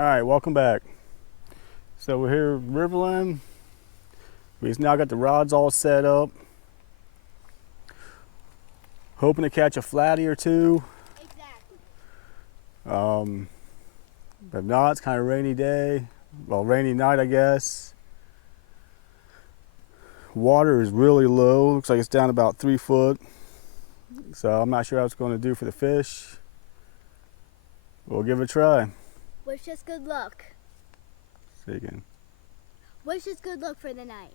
Alright, welcome back. So we're here at Riverland. We've now got the rods all set up. Hoping to catch a flatty or two. Exactly. But if not, it's kind of a rainy day. Well, rainy night, I guess. Water is really low. Looks like it's down about 3 foot. So I'm not sure how it's going to do for the fish. We'll give it a try. Wish us good luck. See you again. Wish us good luck for the night.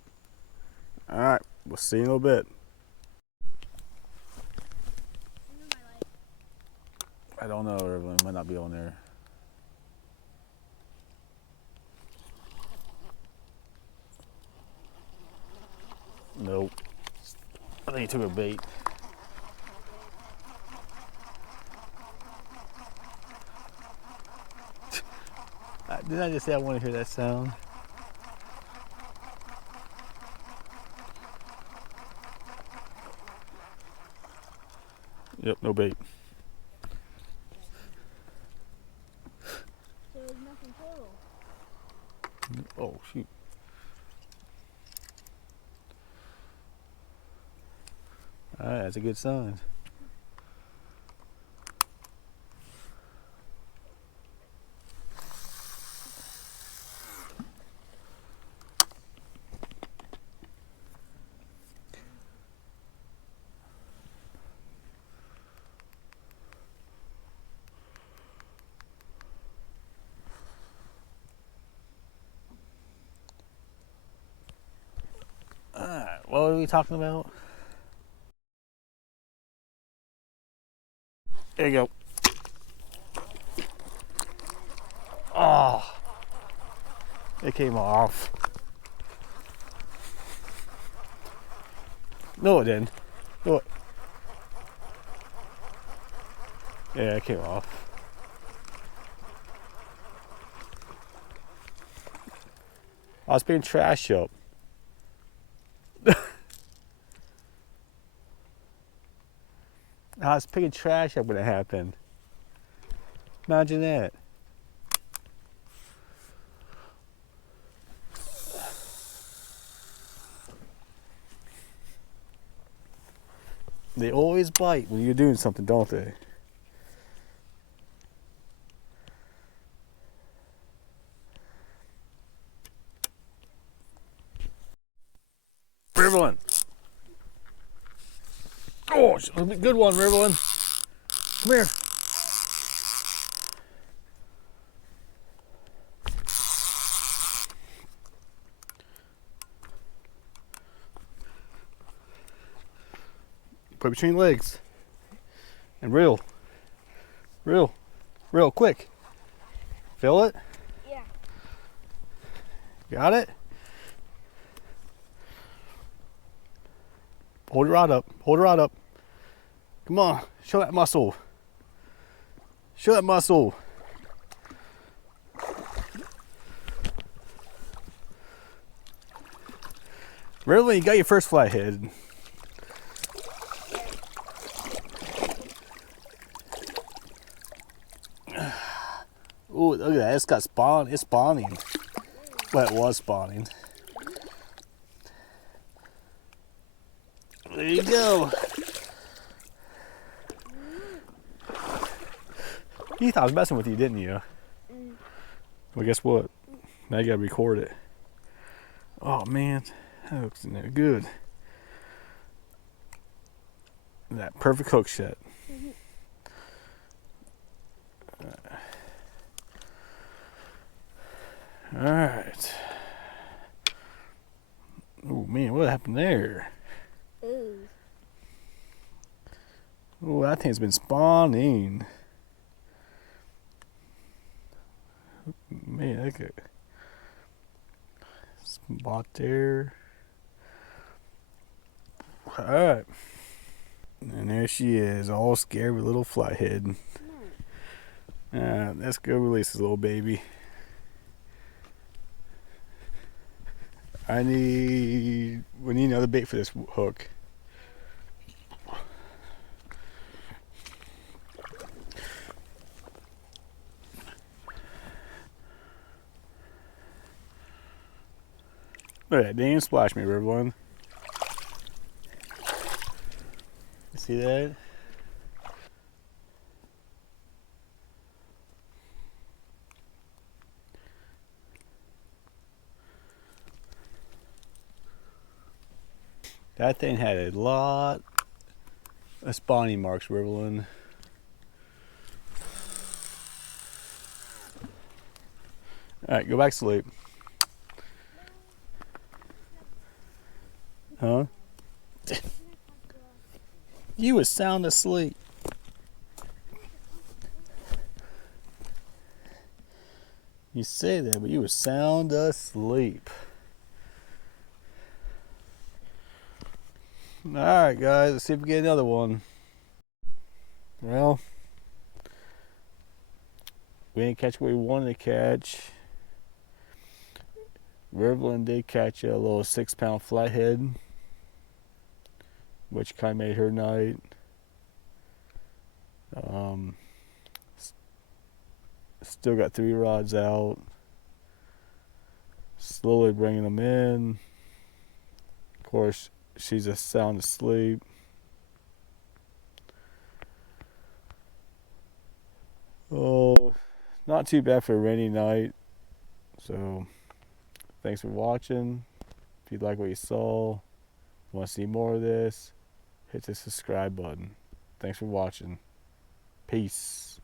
Alright, we'll see you in a little bit. I don't know, Riverland might not be on there. Nope. I think he took a bait. Didn't I just say I want to hear that sound? Yep, no bait. There was nothing total. Oh, shoot. Alright, that's a good sign. Alright, what were we talking about? There you go. Oh, it came off. No, it didn't. No, yeah, it came off. I was being trashed up. I was picking trash up when it happened. Imagine that. They always bite when you're doing something, don't they? Riverland. Oh, good one, Riverland. Come here. Put it between legs. And reel. Reel. Reel, quick. Feel it? Yeah. Got it? Hold your rod up. Hold your rod up. Come on. Show that muscle. Show that muscle. Really? You got your first flathead. Ooh, look at that. It's got spawn. It's spawning. Well, it was spawning. There you go. You thought I was messing with you, didn't you? Well, guess what? Now you gotta record it. Oh man, that hook's in there good. That perfect hook set. All right. Oh man, what happened there? Ooh. Oh, that thing's been spawning. Man, look at spot there. All right. And there she is, all scared with a little flathead. Let's go release this little baby. We need another bait for this hook. Look at that, didn't even splash me, Riverland. You see that? That thing had a lot of spawning marks, Riverland. Alright, go back to sleep. Huh? You was sound asleep. You say that, but you was sound asleep. Alright guys, let's see if we get another one. Well, we didn't catch what we wanted to catch. Riverland did catch a little 6-pound flathead, which kind of made her night. Still got 3 rods out. Slowly bringing them in. Of course, she's just sound asleep. Oh, not too bad for a rainy night. So, thanks for watching. If you like what you saw, want to see more of this, hit the subscribe button. Thanks for watching. Peace.